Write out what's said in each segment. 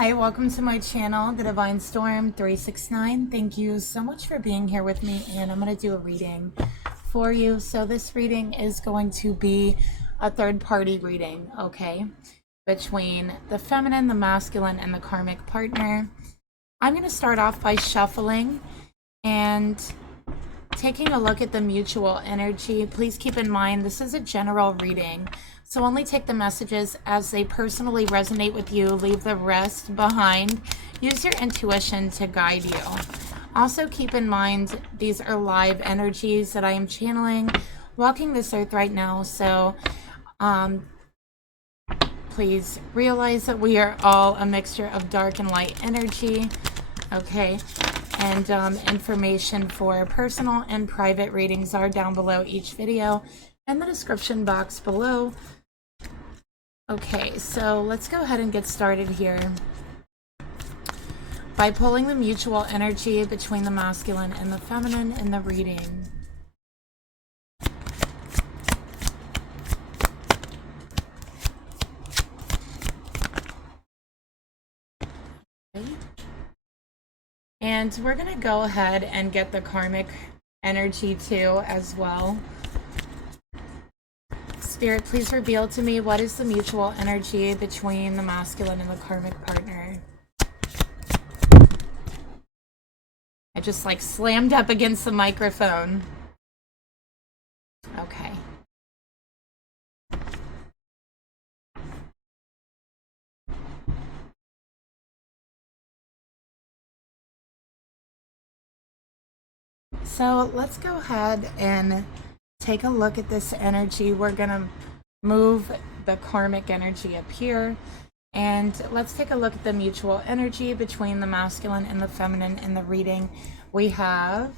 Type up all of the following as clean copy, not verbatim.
Hi, welcome to my channel, The Divine Storm 369. Thank you so much for being here with me, and I'm going to do a reading for you. So this reading is going to be a third-party reading, okay, between the feminine, the masculine, and the karmic partner. I'm going to start off by shuffling and taking a look at the mutual energy. Please keep in mind this is a general reading, so only take the messages as they personally resonate with you. Leave the rest behind. Use your intuition to guide you. Also keep in mind these are live energies that I am channeling, walking this earth right now, so please realize that we are all a mixture of dark and light energy, okay? And information for personal and private readings are down below each video in the description box below. Okay, so let's go ahead and get started here by pulling the mutual energy between the masculine and the feminine in the reading. Okay. And we're going to go ahead and get the karmic energy too as well. Spirit, please reveal to me what is the mutual energy between the masculine and the karmic partner. I just like slammed up against the microphone. Okay. So let's go ahead and take a look at this energy. We're going to move the karmic energy up here, and let's take a look at the mutual energy between the masculine and the feminine in the reading. We have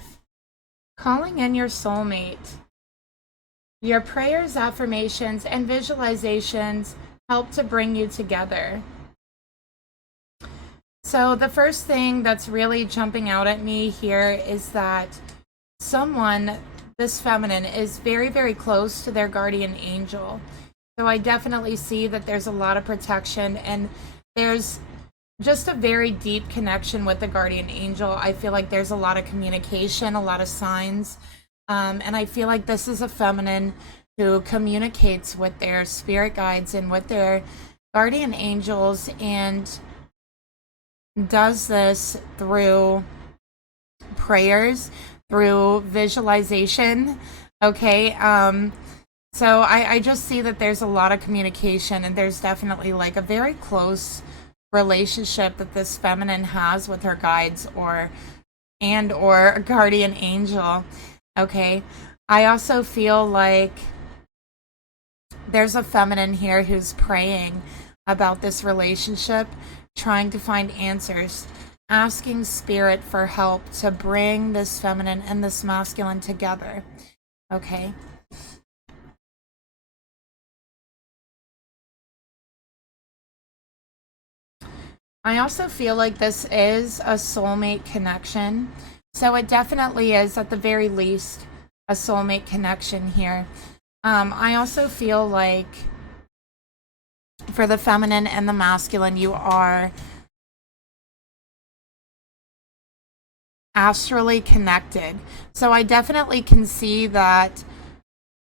calling in your soulmate. Your prayers, affirmations, and visualizations help to bring you together. So the first thing that's really jumping out at me here is that someone, this feminine, is very, very close to their guardian angel. So I definitely see that there's a lot of protection, and there's just a very deep connection with the guardian angel. I feel like there's a lot of communication, a lot of signs, and I feel like this is a feminine who communicates with their spirit guides and with their guardian angels, and does this through prayers, through visualization, okay? So I just see that there's a lot of communication, and there's definitely like a very close relationship that this feminine has with her guides or a guardian angel, okay? I also feel like there's a feminine here who's praying about this relationship, trying to find answers, asking spirit for help to bring this feminine and this masculine together, okay? I also feel like this is a soulmate connection, so it definitely is at the very least a soulmate connection here. I also feel like for the feminine and the masculine, you are astrally connected. So I definitely can see that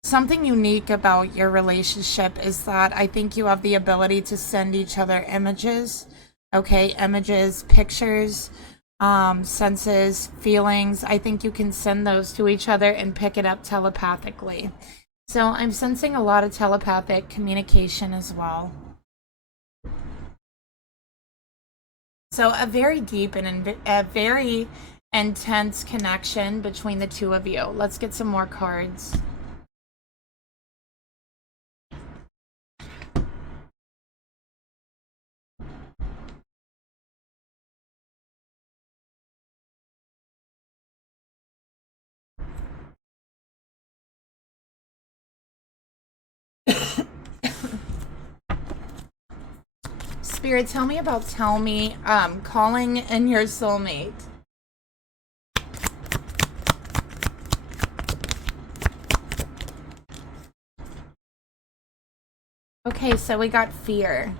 something unique about your relationship is that I think you have the ability to send each other images, okay? Images, pictures, senses, feelings. I think you can send those to each other and pick it up telepathically. So I'm sensing a lot of telepathic communication as well. So a very deep and a very intense connection between the two of you. Let's get some more cards. Spirit, tell me about calling in your soulmate. Okay, so we got fear.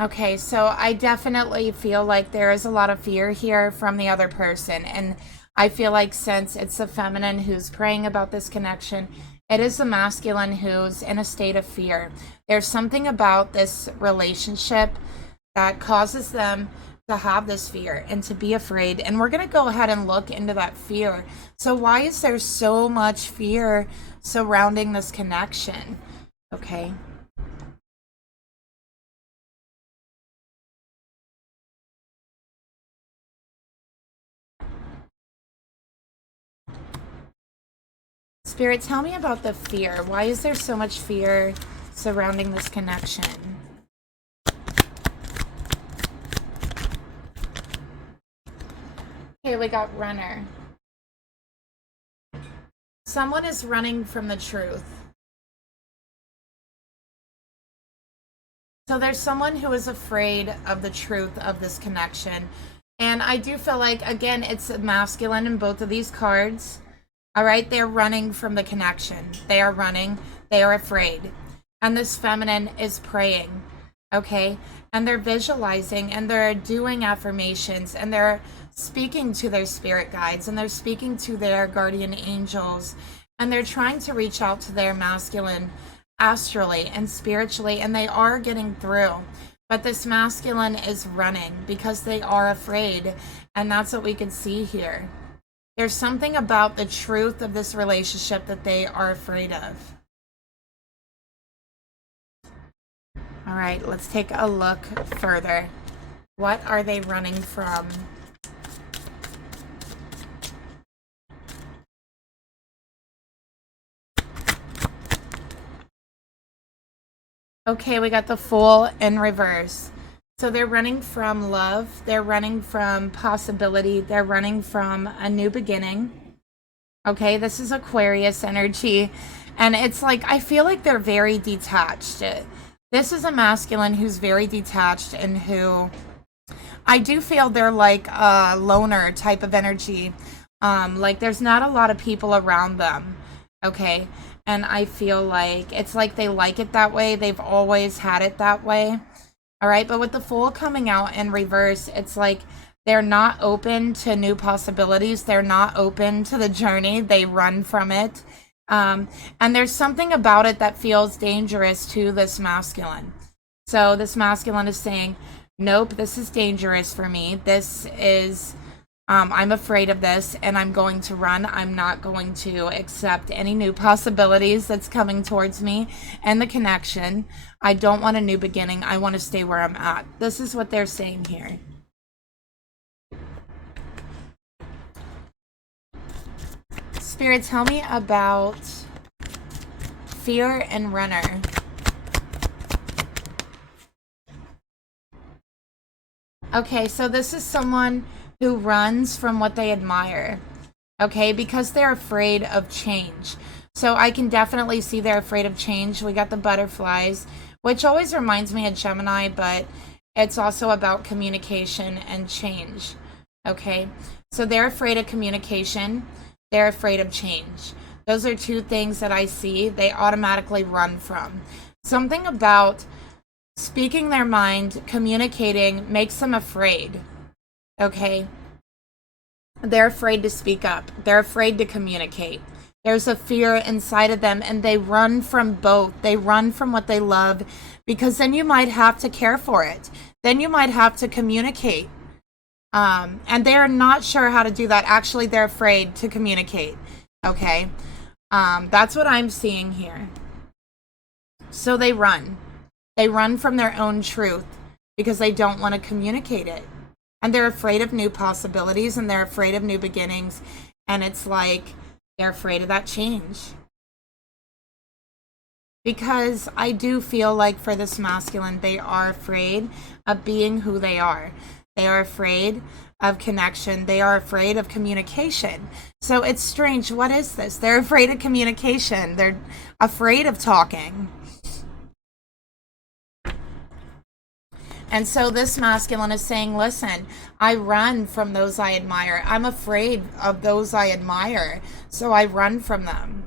Okay, so I definitely feel like there is a lot of fear here from the other person. And I feel like since it's the feminine who's praying about this connection, it is the masculine who's in a state of fear. There's something about this relationship that causes them to have this fear and to be afraid. And we're going to go ahead and look into that fear. So why is there so much fear surrounding this connection? Okay. Spirit, tell me about the fear. Why is there so much fear surrounding this connection? Okay, we got runner. Someone is running from the truth. So there's someone who is afraid of the truth of this connection. And I do feel like, again, it's masculine in both of these cards. All right, they're running from the connection. They are running. They are afraid. And this feminine is praying, okay? And they're visualizing and they're doing affirmations and they're speaking to their spirit guides and they're speaking to their guardian angels and they're trying to reach out to their masculine astrally and spiritually, and they are getting through. But this masculine is running because they are afraid, and that's what we can see here. There's something about the truth of this relationship that they are afraid of. All right, let's take a look further. What are they running from? Okay, we got the Fool in reverse. So they're running from love. They're running from possibility. They're running from a new beginning. Okay, this is Aquarius energy. And it's like, I feel like they're very detached. This is a masculine who's very detached and who, I do feel they're like a loner type of energy. Like there's not a lot of people around them. Okay. And I feel like it's like they like it that way. They've always had it that way. All right. But with the Fool coming out in reverse, it's like they're not open to new possibilities. They're not open to the journey. They run from it. And there's something about it that feels dangerous to this masculine. So this masculine is saying, nope, this is dangerous for me. This is, I'm afraid of this and I'm going to run. I'm not going to accept any new possibilities that's coming towards me and the connection. I don't want a new beginning. I want to stay where I'm at. This is what they're saying here. Spirit, tell me about fear and runner. Okay, so this is someone who runs from what they admire, okay, because they're afraid of change. So I can definitely see they're afraid of change. We got the butterflies, which always reminds me of Gemini, but it's also about communication and change, okay? So they're afraid of communication. They're afraid of change. Those are two things that I see they automatically run from. Something about speaking their mind, communicating, makes them afraid. Okay? They're afraid to speak up. They're afraid to communicate. There's a fear inside of them, and they run from both. They run from what they love, because then you might have to care for it. Then you might have to communicate. And they're not sure how to do that. Actually, they're afraid to communicate. Okay? That's what I'm seeing here. So they run. They run from their own truth because they don't want to communicate it. And they're afraid of new possibilities and they're afraid of new beginnings. And it's like they're afraid of that change. Because I do feel like for this masculine, they are afraid of being who they are. They are afraid of connection. They are afraid of communication. So it's strange. What is this? They're afraid of communication. They're afraid of talking. And so this masculine is saying, listen, I run from those I admire. I'm afraid of those I admire, so I run from them.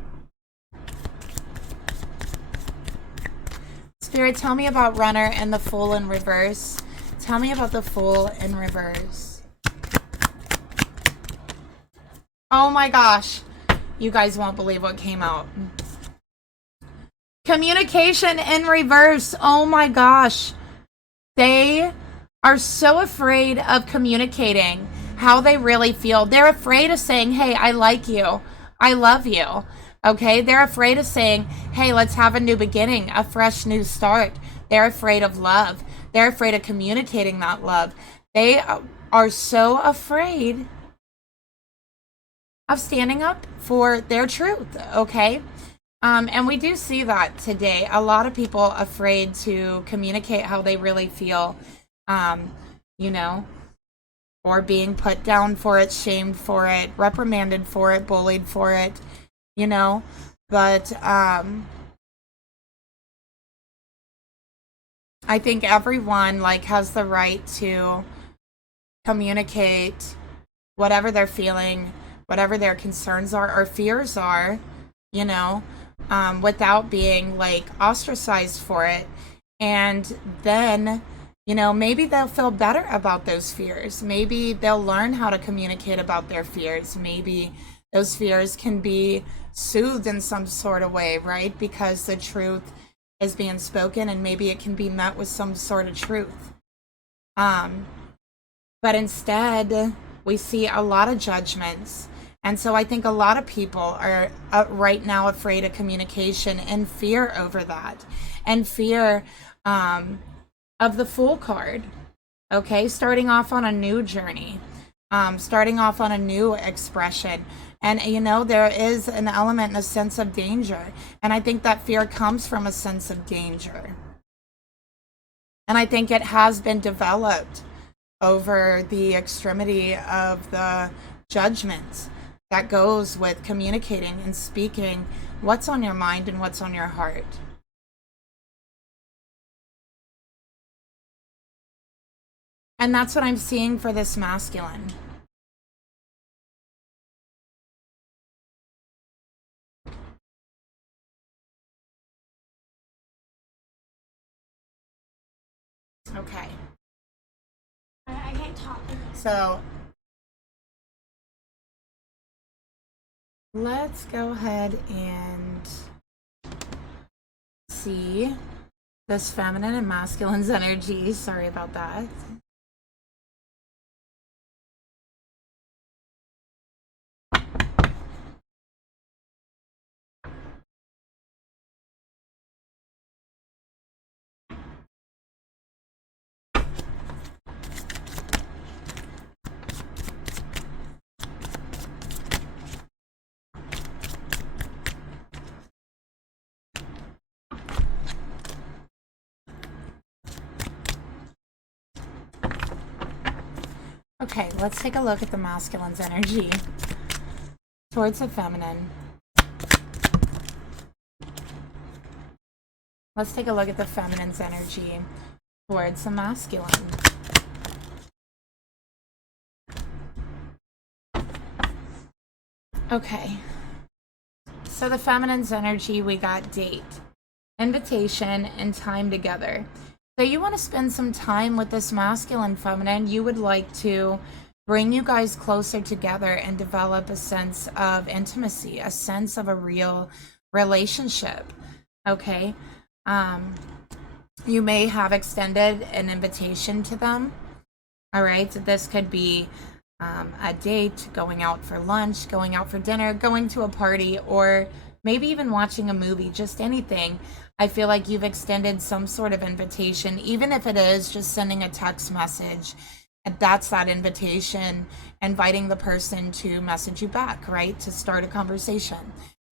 Spirit, tell me about Runner and the Fool in reverse. Tell me about the Fool in reverse. Oh my gosh. You guys won't believe what came out. Communication in reverse. Oh my gosh. They are so afraid of communicating how they really feel. They're afraid of saying, hey, I like you. I love you. Okay? They're afraid of saying, hey, let's have a new beginning, a fresh new start. They're afraid of love. They're afraid of communicating that love. They are so afraid of standing up for their truth, okay? And we do see that today. A lot of people afraid to communicate how they really feel, you know, or being put down for it, shamed for it, reprimanded for it, bullied for it, you know. But I think everyone like has the right to communicate whatever they're feeling, whatever their concerns are or fears are, you know, without being like ostracized for it. And then, you know, maybe they'll feel better about those fears. Maybe they'll learn how to communicate about their fears. Maybe those fears can be soothed in some sort of way, right? Because the truth is being spoken, and maybe it can be met with some sort of truth. But instead, we see a lot of judgments. And so I think a lot of people are right now afraid of communication and fear over that. And fear of the Fool card. Okay, starting off on a new journey. Starting off on a new expression. And, you know, there is an element and a sense of danger. And I think that fear comes from a sense of danger. And I think it has been developed over the extremity of the judgment that goes with communicating and speaking what's on your mind and what's on your heart. And that's what I'm seeing for this masculine. Okay. I can't talk. So let's go ahead and see this feminine and masculine's energy. Sorry about that. Okay, let's take a look at the masculine's energy towards the feminine. Let's take a look at the feminine's energy towards the masculine. Okay, so the feminine's energy, we got date, invitation, and time together. So you want to spend some time with this masculine feminine. You would like to bring you guys closer together and develop a sense of intimacy, a sense of a real relationship. Okay. You may have extended an invitation to them. All right. This could be a date, going out for lunch, going out for dinner, going to a party, or maybe even watching a movie, just anything. I feel like you've extended some sort of invitation, even if it is just sending a text message. That's that invitation, inviting the person to message you back, right? To start a conversation.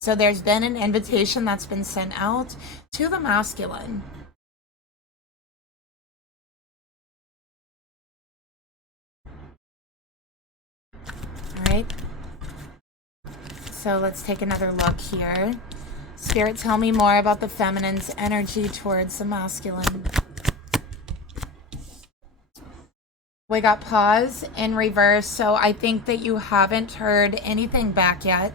So there's been an invitation that's been sent out to the masculine. All right. So let's take another look here. Spirit, tell me more about the feminine's energy towards the masculine. We got pause in reverse, so I think that you haven't heard anything back yet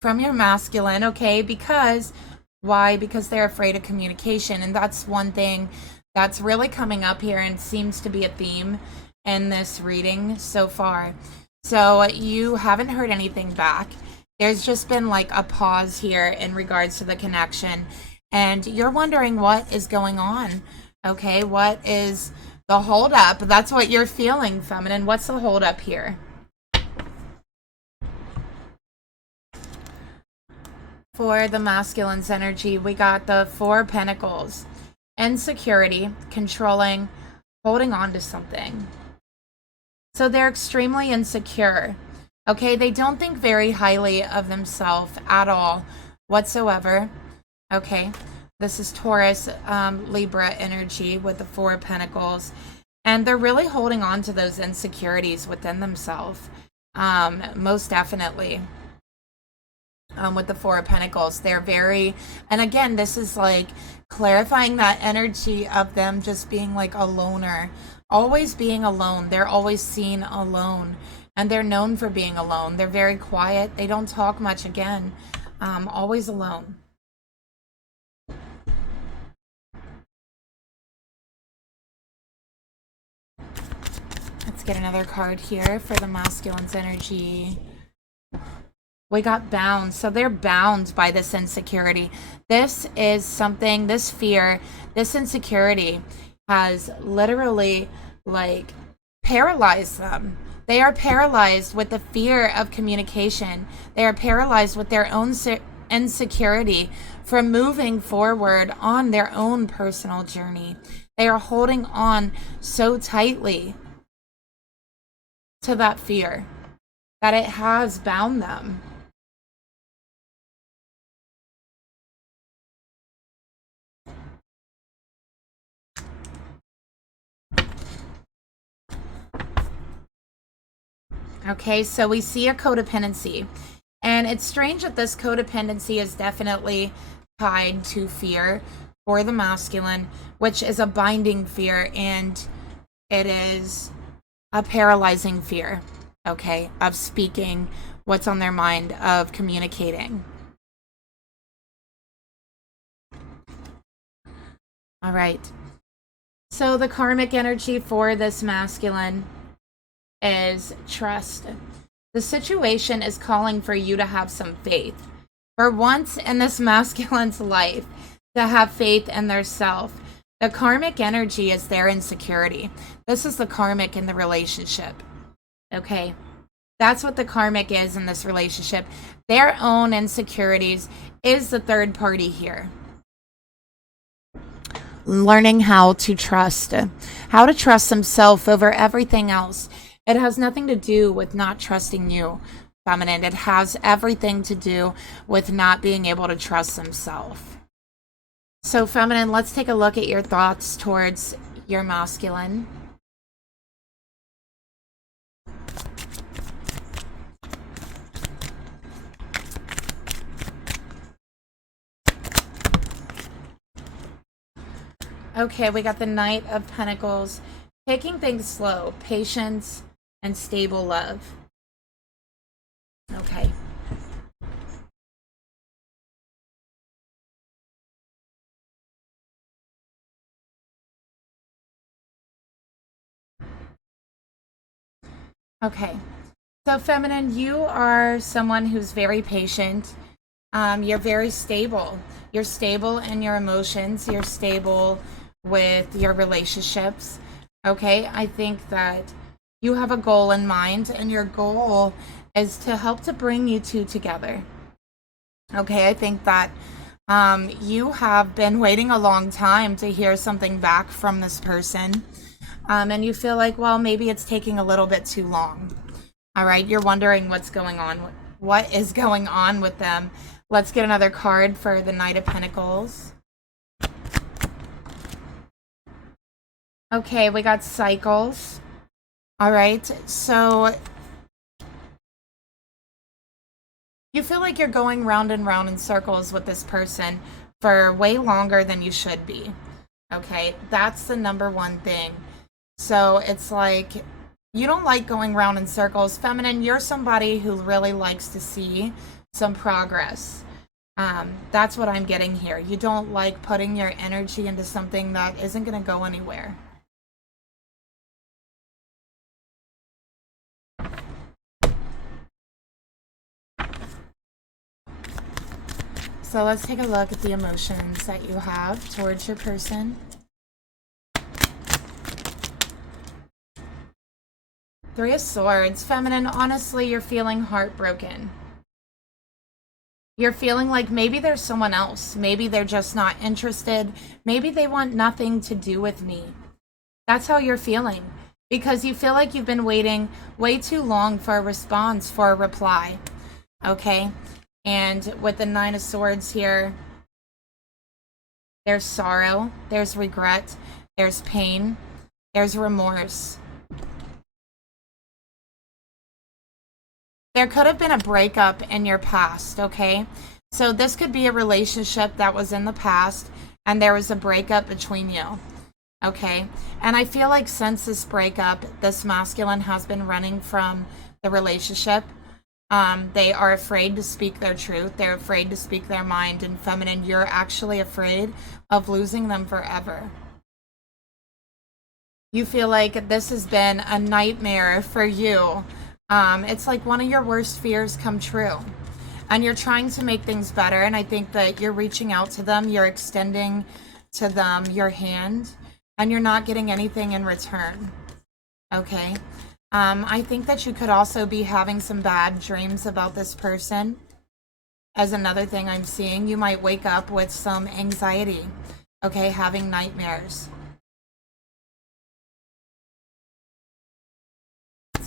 from your masculine, okay? Because Why? Because they're afraid of communication. And that's one thing that's really coming up here and seems to be a theme in this reading so far. So you haven't heard anything back. There's just been like a pause here in regards to the connection. And you're wondering what is going on. Okay, what is the holdup? That's what you're feeling, feminine. What's the holdup here? For the masculine's energy, we got the Four of Pentacles. Insecurity, controlling, holding on to something. So they're extremely insecure. Okay, they don't think very highly of themselves at all whatsoever. Okay, this is Taurus, Libra energy with the Four of Pentacles. And they're really holding on to those insecurities within themselves. Most definitely. With the Four of Pentacles, they're very, and again, this is like clarifying that energy of them just being like a loner, always being alone. They're always seen alone, and they're known for being alone. They're very quiet. They don't talk much, again, always alone. Let's get another card here for the masculine's energy. We got bound. So they're bound by this insecurity. This is something, this fear, this insecurity has literally like paralyzed them. They are paralyzed with the fear of communication. They are paralyzed with their own insecurity from moving forward on their own personal journey. They are holding on so tightly to that fear that it has bound them. Okay, so we see a codependency. And it's strange that this codependency is definitely tied to fear for the masculine, which is a binding fear, and it is a paralyzing fear, okay, of speaking what's on their mind, of communicating. All right. So the karmic energy for this masculine is trust. The situation is calling for you to have some faith. For once in this masculine's life, to have faith in their self. The karmic energy is their insecurity. This is the karmic in the relationship. Okay? That's what the karmic is in this relationship. Their own insecurities is the third party here. Learning how to trust themselves over everything else. It has nothing to do with not trusting you, feminine. It has everything to do with not being able to trust themselves. So, feminine, let's take a look at your thoughts towards your masculine. Okay, we got the Knight of Pentacles. Taking things slow, patience, and stable love. Okay. Okay. So, feminine, you are someone who's very patient. You're very stable. You're stable in your emotions. You're stable with your relationships. Okay, I think that you have a goal in mind, and your goal is to help to bring you two together. Okay, I think that you have been waiting a long time to hear something back from this person, and you feel like, well, maybe it's taking a little bit too long. All right, you're wondering what's going on. What is going on with them? Let's get another card for the Knight of Pentacles. Okay, we got cycles. All right, so you feel like you're going round and round in circles with this person for way longer than you should be. Okay, that's the number one thing. So it's like you don't like going round in circles. Feminine, you're somebody who really likes to see some progress. That's what I'm getting here. You don't like putting your energy into something that isn't going to go anywhere. So let's take a look at the emotions that you have towards your person. Three of Swords. Feminine, honestly, you're feeling heartbroken. You're feeling like maybe there's someone else. Maybe they're just not interested. Maybe they want nothing to do with me. That's how you're feeling. Because you feel like you've been waiting way too long for a response, for a reply. Okay? And with the Nine of Swords here, there's sorrow, there's regret, there's pain, there's remorse. There could have been a breakup in your past, okay? So this could be a relationship that was in the past and there was a breakup between you, okay? And I feel like since this breakup, this masculine has been running from the relationship. They are afraid to speak their truth. They're afraid to speak their mind. And feminine, you're actually afraid of losing them forever. You feel like this has been a nightmare for you. It's like one of your worst fears come true. And you're trying to make things better. And I think that you're reaching out to them. You're extending to them your hand. And you're not getting anything in return. Okay? I think that you could also be having some bad dreams about this person. As another thing I'm seeing, you might wake up with some anxiety. Okay? Having nightmares.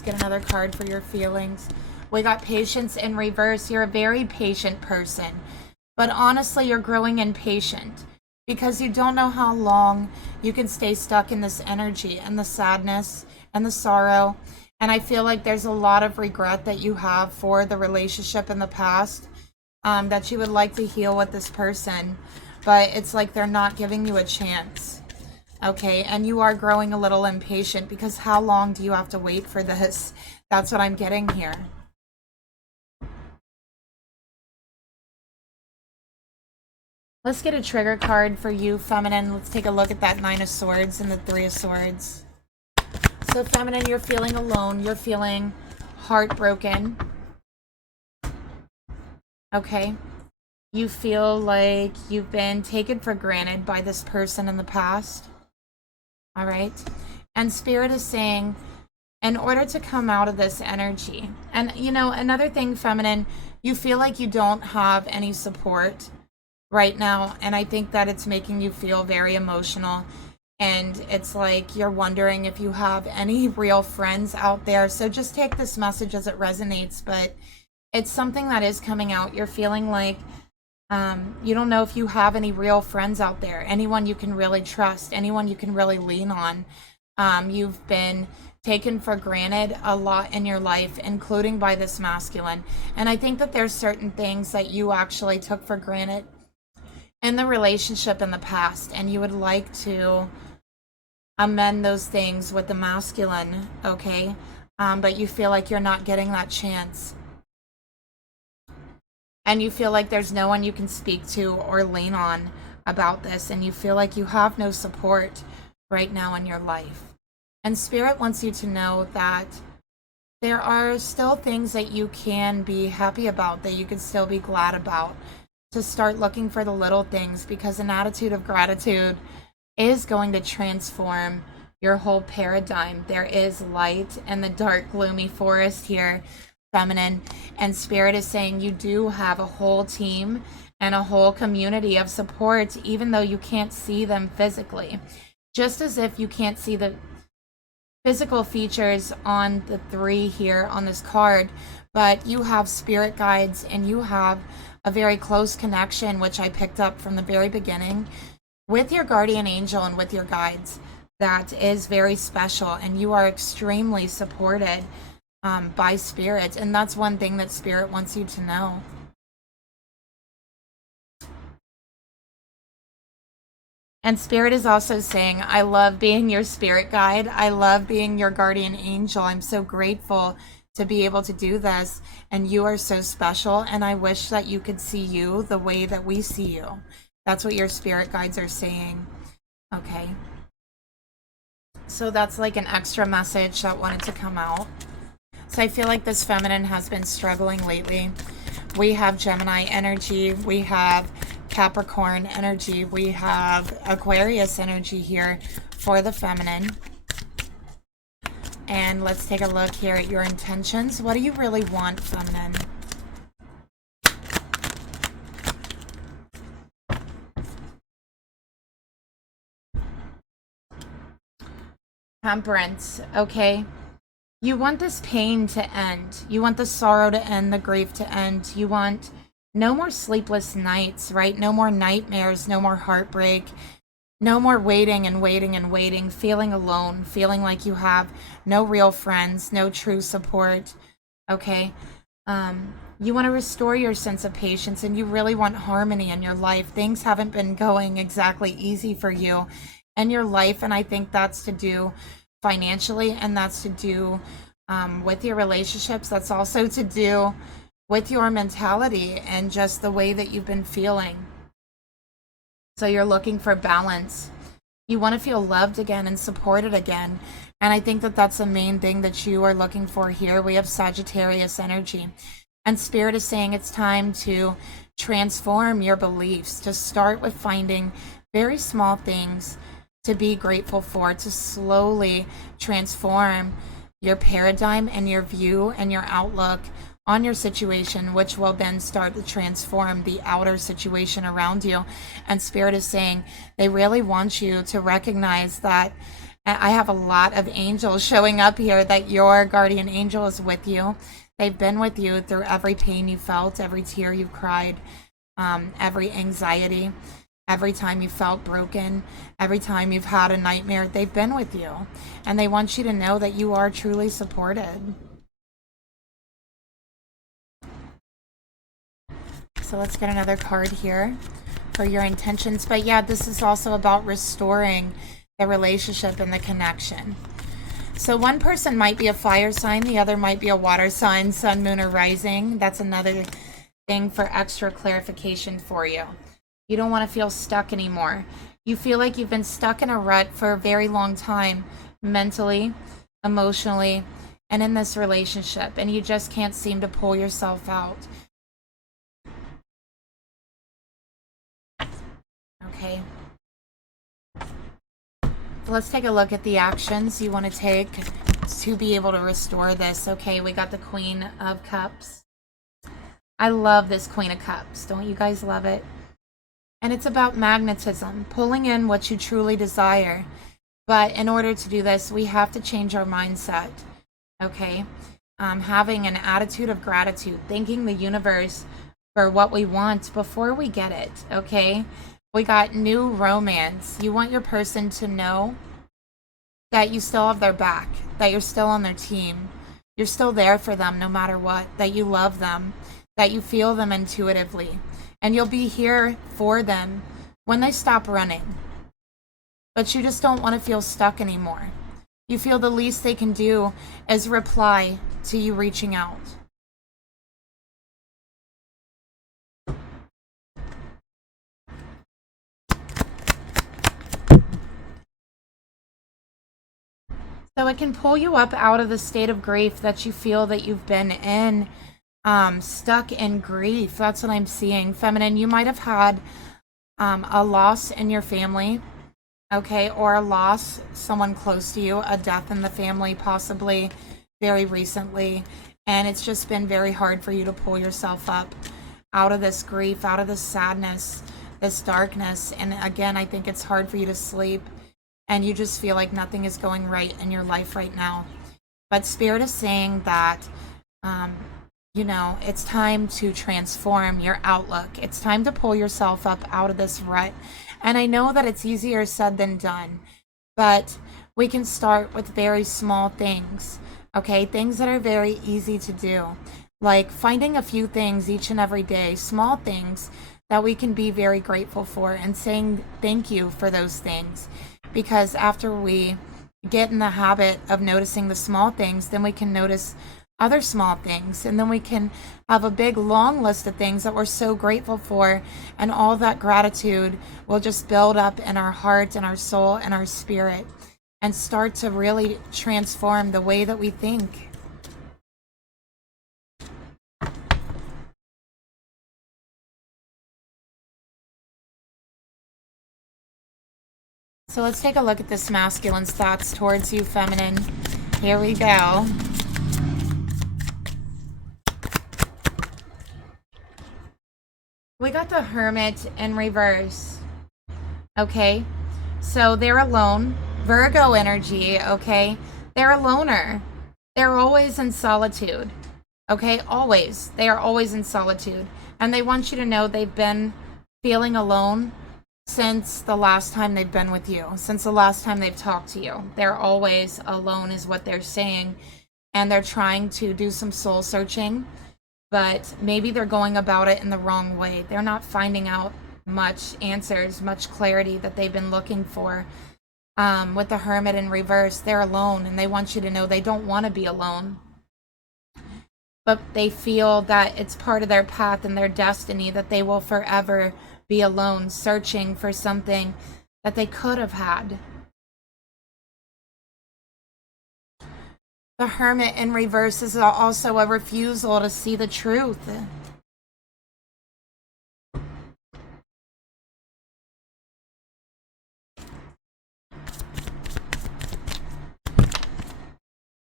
Get another card for your feelings. We got patience in reverse. You're a very patient person, but honestly, you're growing impatient because you don't know how long you can stay stuck in this energy and the sadness and the sorrow. And I feel like there's a lot of regret that you have for the relationship in the past, that you would like to heal with this person, but it's like they're not giving you a chance. Okay, and you are growing a little impatient because how long do you have to wait for this? That's what I'm getting here. Let's get a trigger card for you, feminine. Let's take a look at that Nine of Swords and the Three of Swords. So feminine, you're feeling alone. You're feeling heartbroken. Okay. You feel like you've been taken for granted by this person in the past. All right. And Spirit is saying, in order to come out of this energy, and you know, another thing, feminine, you feel like you don't have any support right now. And I think that it's making you feel very emotional. And it's like you're wondering if you have any real friends out there. So just take this message as it resonates. But it's something that is coming out. You're feeling like you don't know if you have any real friends out there, anyone you can really trust, anyone you can really lean on. You've been taken for granted a lot in your life, including by this masculine. And I think that there's certain things that you actually took for granted in the relationship in the past, and you would like to amend those things with the masculine, okay? But you feel like you're not getting that chance. And you feel like there's no one you can speak to or lean on about this. And you feel like you have no support right now in your life. And Spirit wants you to know that there are still things that you can be happy about, that you can still be glad about. To start looking for the little things, because an attitude of gratitude is going to transform your whole paradigm. There is light in the dark, gloomy forest here, feminine, and Spirit is saying you do have a whole team and a whole community of support, even though you can't see them physically. Just as if you can't see the physical features on the three here on this card, but you have spirit guides and you have a very close connection, which I picked up from the very beginning, with your guardian angel and with your guides. That is very special, and you are extremely supported by Spirit, and that's one thing that Spirit wants you to know. And Spirit is also saying, I love being your spirit guide. I love being your guardian angel. I'm so grateful to be able to do this, and you are so special, and I wish that you could see you the way that we see you. That's what your spirit guides are saying. Okay. So that's like an extra message that wanted to come out. So I feel like this feminine has been struggling lately. We have Gemini energy. We have Capricorn energy. We have Aquarius energy here for the feminine. And let's take a look here at your intentions. What do you really want, feminine? Temperance, okay. You want this pain to end. You want the sorrow to end, the grief to end. You want no more sleepless nights, right? No more nightmares, no more heartbreak, no more waiting and waiting and waiting, feeling alone, feeling like you have no real friends, no true support, okay? You want to restore your sense of patience, and you really want harmony in your life. Things haven't been going exactly easy for you in your life, and I think that's to do financially, and that's to do with your relationships. That's also to do with your mentality and just the way that you've been feeling. So you're looking for balance. You want to feel loved again and supported again. And I think that that's the main thing that you are looking for here. We have Sagittarius energy. And Spirit is saying it's time to transform your beliefs, to start with finding very small things to be grateful for, to slowly transform your paradigm and your view and your outlook on your situation, which will then start to transform the outer situation around you. And Spirit is saying they really want you to recognize that. I have a lot of angels showing up here, that your guardian angel is with you. They've been with you through every pain you felt, every tear you cried, every anxiety, every time you felt broken, every time you've had a nightmare. They've been with you, and they want you to know that you are truly supported. So let's get another card here for your intentions. But yeah, this is also about restoring the relationship and the connection. So one person might be a fire sign, the other might be a water sign, sun, moon, or rising. That's another thing for extra clarification for you. You don't want to feel stuck anymore. You feel like you've been stuck in a rut for a very long time, mentally, emotionally, and in this relationship, and you just can't seem to pull yourself out. Okay. Let's take a look at the actions you want to take to be able to restore this. Okay, we got the Queen of Cups. I love this Queen of Cups. Don't you guys love it? And it's about magnetism, pulling in what you truly desire. But in order to do this, we have to change our mindset. Okay? Having an attitude of gratitude, thanking the universe for what we want before we get it. Okay? We got new romance. You want your person to know that you still have their back, that you're still on their team. You're still there for them no matter what, that you love them, that you feel them intuitively. And you'll be here for them when they stop running. But you just don't want to feel stuck anymore. You feel the least they can do is reply to you reaching out. So it can pull you up out of the state of grief that you feel that you've been in, stuck in grief. That's what I'm seeing. Feminine, you might have had a loss in your family, okay, or a loss, someone close to you, a death in the family, possibly very recently, and it's just been very hard for you to pull yourself up out of this grief, out of this sadness, this darkness. And again, I think it's hard for you to sleep, and you just feel like nothing is going right in your life right now. But Spirit is saying that, it's time to transform your outlook. It's time to pull yourself up out of this rut. And I know that it's easier said than done, but we can start with very small things, okay? Things that are very easy to do, like finding a few things each and every day, small things that we can be very grateful for, and saying thank you for those things. Because after we get in the habit of noticing the small things, then we can notice other small things, and then we can have a big long list of things that we're so grateful for, and all that gratitude will just build up in our heart and our soul and our spirit and start to really transform the way that we think. So let's take a look at this masculine's thoughts towards you, feminine. Here we go. We got the Hermit in reverse. Okay, so they're alone. Virgo energy, okay? They're a loner. They're always in solitude. Okay, always. They are always in solitude. And they want you to know they've been feeling alone since the last time they've been with you, since the last time they've talked to you. They're always alone is what they're saying. And they're trying to do some soul searching, but maybe they're going about it in the wrong way. They're not finding out much answers, much clarity that they've been looking for. With the Hermit in reverse, they're alone, and they want you to know they don't want to be alone. But they feel that it's part of their path and their destiny that they will forever be alone, searching for something that they could have had. The Hermit in reverse is also a refusal to see the truth.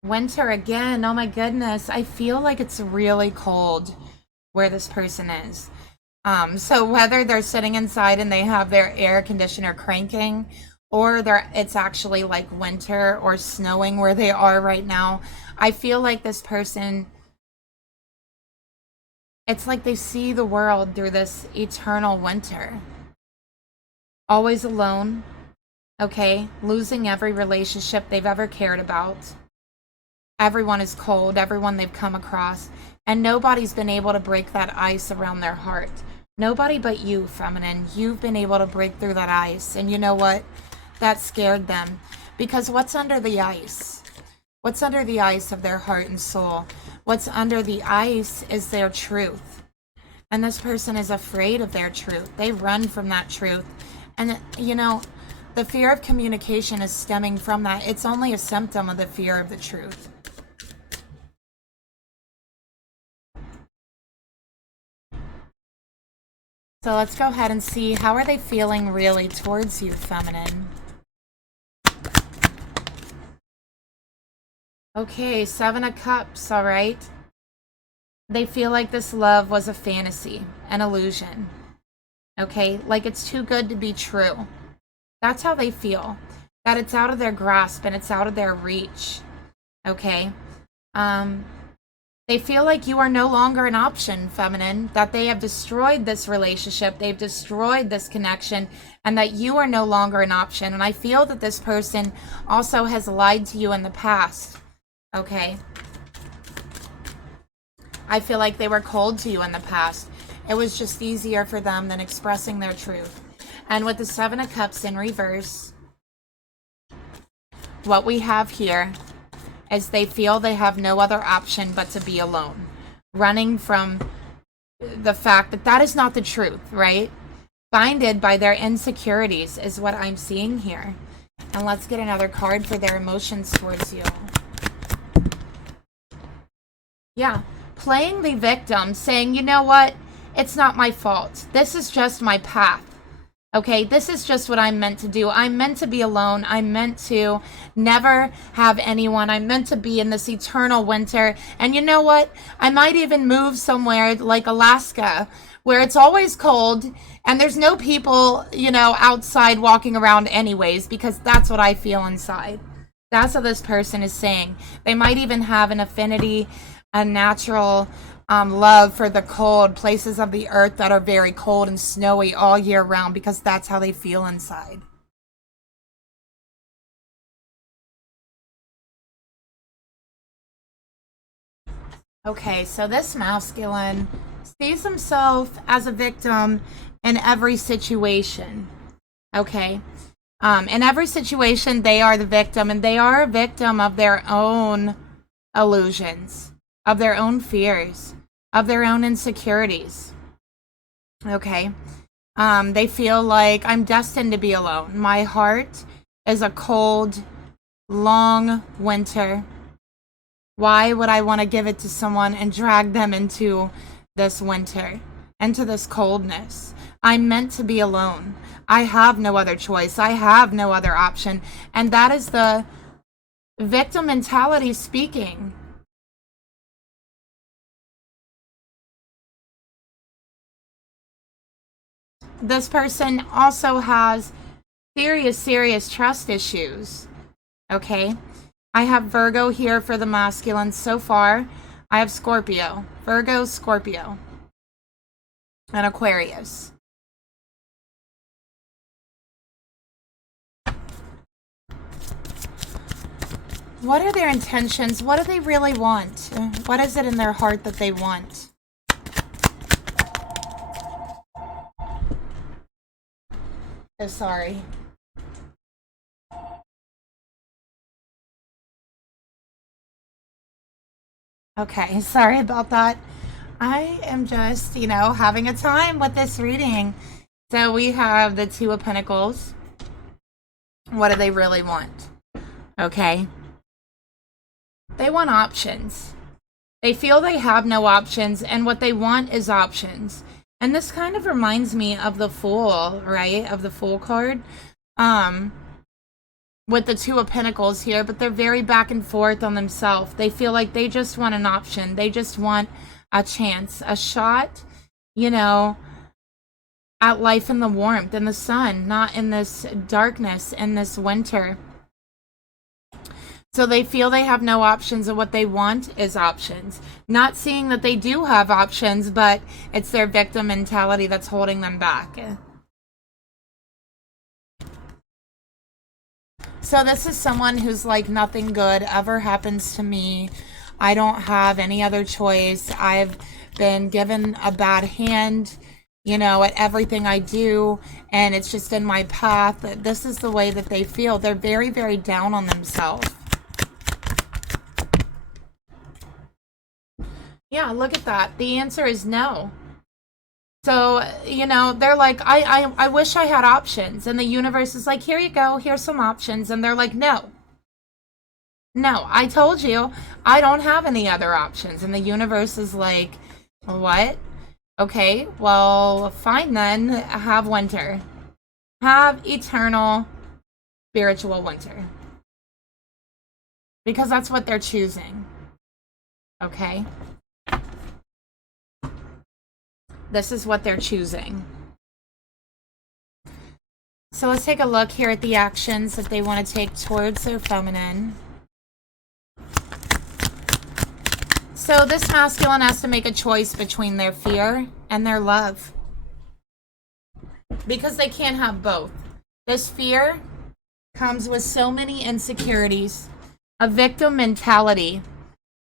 Winter again. Oh my goodness. I feel like it's really cold where this person is. So whether they're sitting inside and they have their air conditioner cranking, or it's actually like winter or snowing where they are right now, I feel like this person, it's like they see the world through this eternal winter. Always alone, okay? Losing every relationship they've ever cared about. Everyone is cold, everyone they've come across, and nobody's been able to break that ice around their heart. Nobody but you, feminine. You've been able to break through that ice, and you know what? That scared them, because what's under the ice? What's under the ice of their heart and soul? What's under the ice is their truth, and this person is afraid of their truth. They run from that truth, and you know, the fear of communication is stemming from that. It's only a symptom of the fear of the truth. So let's go ahead and see, how are they feeling really towards you, feminine? Okay, 7 of Cups, all right? They feel like this love was a fantasy, an illusion. Okay, like it's too good to be true. That's how they feel. That it's out of their grasp and it's out of their reach. Okay? They feel like you are no longer an option, feminine, that they have destroyed this relationship, they've destroyed this connection, and that you are no longer an option. And I feel that this person also has lied to you in the past, okay? I feel like they were cold to you in the past. It was just easier for them than expressing their truth. And with the 7 of Cups in reverse, what we have here is they feel they have no other option but to be alone, running from the fact that that is not the truth, right? Binded by their insecurities is what I'm seeing here. And let's get another card for their emotions towards you. Yeah, playing the victim, saying, you know what? It's not my fault. This is just my path. Okay, this is just what I'm meant to do. I'm meant to be alone. I'm meant to never have anyone. I'm meant to be in this eternal winter. And you know what? I might even move somewhere like Alaska, where it's always cold and there's no people, you know, outside walking around anyways, because that's what I feel inside. That's what this person is saying. They might even have an affinity, a natural love for the cold places of the earth that are very cold and snowy all year round, because that's how they feel inside. Okay, so this masculine sees himself as a victim in every situation. Okay, in every situation they are the victim, and they are a victim of their own illusions. of their own fears, of their own insecurities. Okay? They feel like I'm destined to be alone. My heart is a cold, long winter. Why would I want to give it to someone and drag them into this winter, into this coldness? I'm meant to be alone. I have no other choice. I have no other option. And that is the victim mentality speaking. This person also has serious trust issues. Okay? I have Virgo here for the masculine so far. I have Scorpio. Virgo, Scorpio, and Aquarius. What are their intentions? What do they really want? What is it in their heart that they want? Oh, sorry. Okay, sorry about that. I am just, having a time with this reading. So we have the Two of Pentacles. What do they really want? Okay. They want options. They feel they have no options, and what they want is options. And this kind of reminds me of the Fool, right? Of the Fool card. With the Two of Pentacles here, but they're very back and forth on themselves. They feel like they just want an option. They just want a chance, a shot, at life in the warmth, in the sun, not in this darkness, in this winter. So they feel they have no options, and what they want is options. Not seeing that they do have options, but it's their victim mentality that's holding them back. So this is someone who's like, nothing good ever happens to me. I don't have any other choice. I've been given a bad hand, at everything I do, and it's just in my path. This is the way that they feel. They're very, very down on themselves. Yeah, look at that. The answer is no. So, they're like, I wish I had options. And the universe is like, here you go. Here's some options. And they're like, no. No, I told you I don't have any other options. And the universe is like, what? Okay, well, fine then. Have winter. Have eternal spiritual winter. Because that's what they're choosing. Okay? This is what they're choosing. So let's take a look here at the actions that they want to take towards their feminine. So this masculine has to make a choice between their fear and their love. Because they can't have both. This fear comes with so many insecurities, a victim mentality,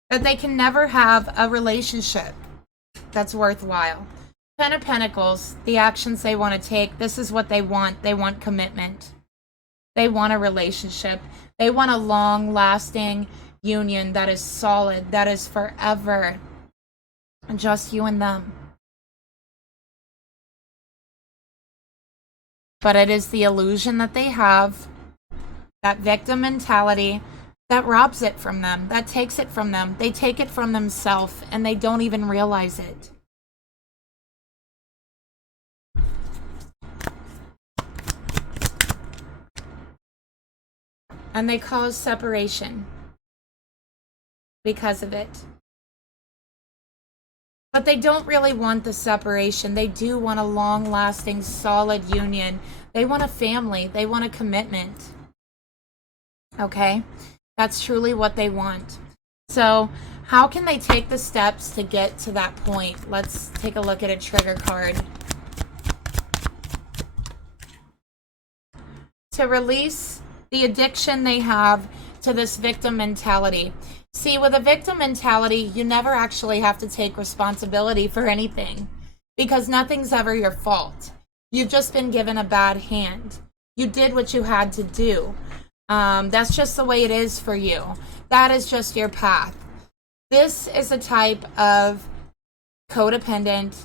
that they can never have a relationship that's worthwhile. Ten of Pentacles, the actions they want to take, this is what they want. They want commitment. They want a relationship. They want a long-lasting union that is solid, that is forever. Just you and them. But it is the illusion that they have, that victim mentality, that robs it from them, that takes it from them. They take it from themselves, and they don't even realize it. And they cause separation because of it. But they don't really want the separation. They do want a long-lasting, solid union. They want a family. They want a commitment. Okay? That's truly what they want. So, how can they take the steps to get to that point? Let's take a look at a trigger card. To release the addiction they have to this victim mentality. See, with a victim mentality, you never actually have to take responsibility for anything because nothing's ever your fault. You've just been given a bad hand. You did what you had to do. That's just the way it is for you. That is just your path. This is a type of codependent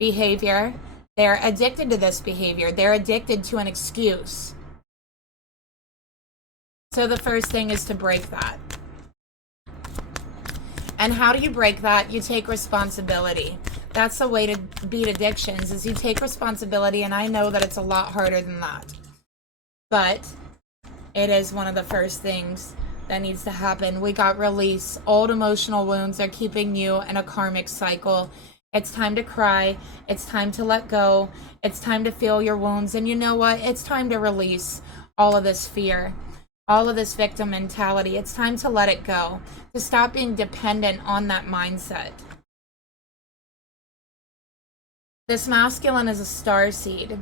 behavior. They're addicted to this behavior. They're addicted to an excuse. So the first thing is to break that. And how do you break that? You take responsibility. That's the way to beat addictions, is you take responsibility, and I know that it's a lot harder than that. But it is one of the first things that needs to happen. We got release. Old emotional wounds are keeping you in a karmic cycle. It's time to cry. It's time to let go. It's time to feel your wounds. And you know what? It's time to release all of this fear, all of this victim mentality. It's time to let it go, to stop being dependent on that mindset. This masculine is a star seed,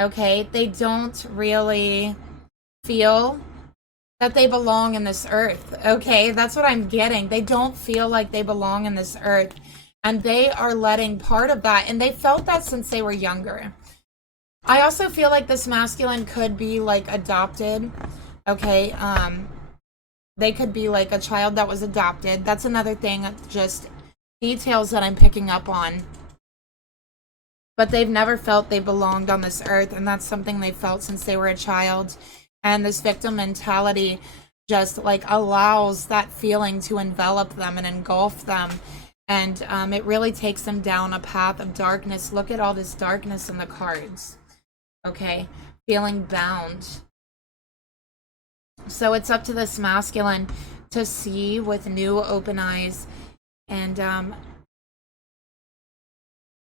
okay? They don't really feel that they belong in this earth, okay? That's what I'm getting. They don't feel like they belong in this earth, and they are letting part of that, and they felt that since they were younger. I also feel like this masculine could be like adopted, okay? They could be like a child that was adopted. That's another thing, just details that I'm picking up on. But they've never felt they belonged on this earth, and that's something they felt since they were a child. And this victim mentality just like allows that feeling to envelop them and engulf them. And it really takes them down a path of darkness. Look at all this darkness in the cards, okay? Feeling bound. So it's up to this masculine to see with new open eyes and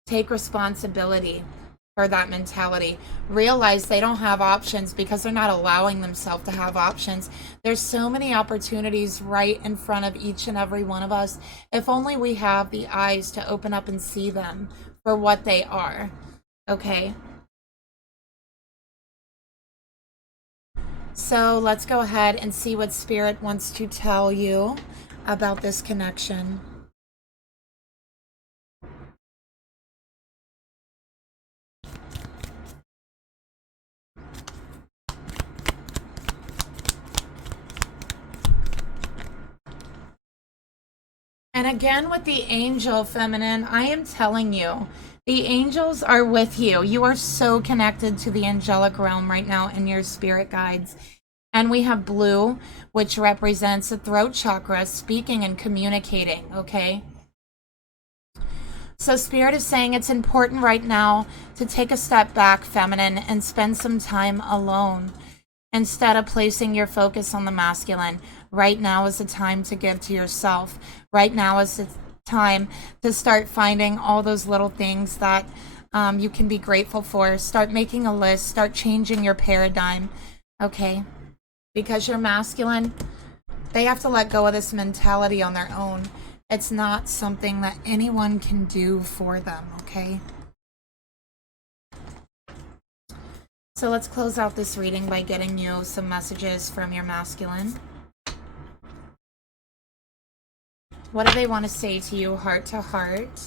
take responsibility for that mentality. Realize they don't have options because they're not allowing themselves to have options. There's so many opportunities right in front of each and every one of us. If only we have the eyes to open up and see them for what they are, okay? So let's go ahead and see what Spirit wants to tell you about this connection. And again, with the angel feminine, I am telling you, the angels are with you. You are so connected to the angelic realm right now in your spirit guides. And we have blue, which represents the throat chakra, speaking and communicating, okay? So Spirit is saying it's important right now to take a step back, feminine, and spend some time alone. Instead of placing your focus on the masculine, right now is the time to give to yourself. Right now is the time to start finding all those little things that you can be grateful for. Start making a list. Start changing your paradigm, okay? Because you're masculine, they have to let go of this mentality on their own. It's not something that anyone can do for them, okay? So let's close out this reading by getting you some messages from your masculine. What do they want to say to you, heart to heart?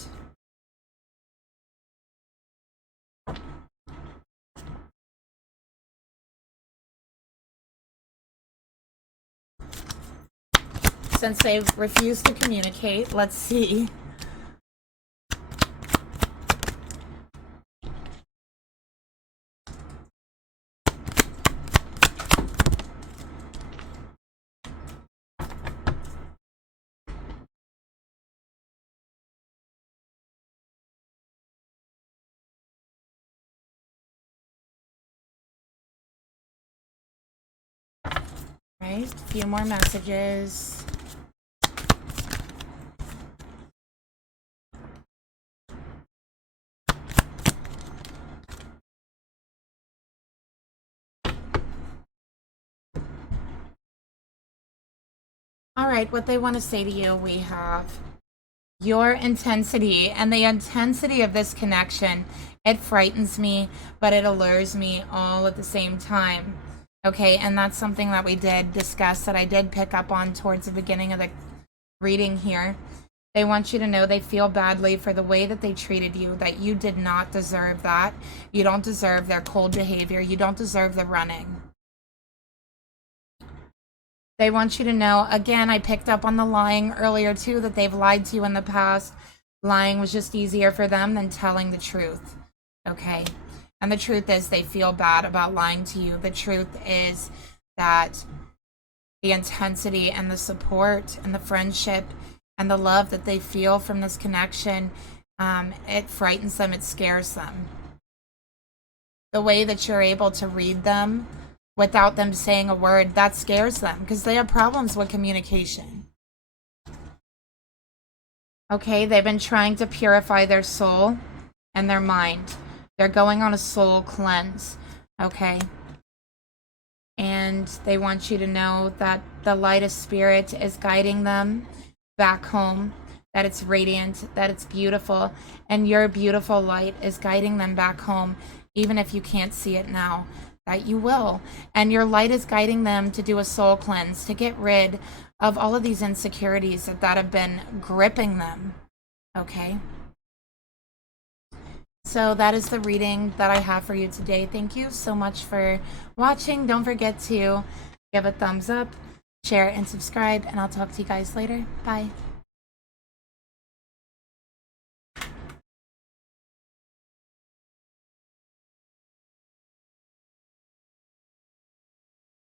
Since they've refused to communicate, let's see. Right, a few more messages. All right, what they want to say to you, we have your intensity, and the intensity of this connection. It frightens me, but it allures me all at the same time. Okay, and that's something that we did discuss, that I did pick up on towards the beginning of the reading here. They want you to know they feel badly for the way that they treated you, that you did not deserve that. You don't deserve their cold behavior. You don't deserve the running. They want you to know, again, I picked up on the lying earlier too, that they've lied to you in the past. Lying was just easier for them than telling the truth. Okay? And the truth is they feel bad about lying to you. The truth is that the intensity and the support and the friendship and the love that they feel from this connection, it frightens them, it scares them. The way that you're able to read them without them saying a word, that scares them because they have problems with communication. Okay, they've been trying to purify their soul and their mind. They're going on a soul cleanse, okay? And they want you to know that the light of spirit is guiding them back home, that it's radiant, that it's beautiful, and your beautiful light is guiding them back home, even if you can't see it now, that you will. And your light is guiding them to do a soul cleanse, to get rid of all of these insecurities that have been gripping them, okay? So that is the reading that I have for you today. Thank you so much for watching. Don't forget to give a thumbs up, share, and subscribe, and I'll talk to you guys later. Bye.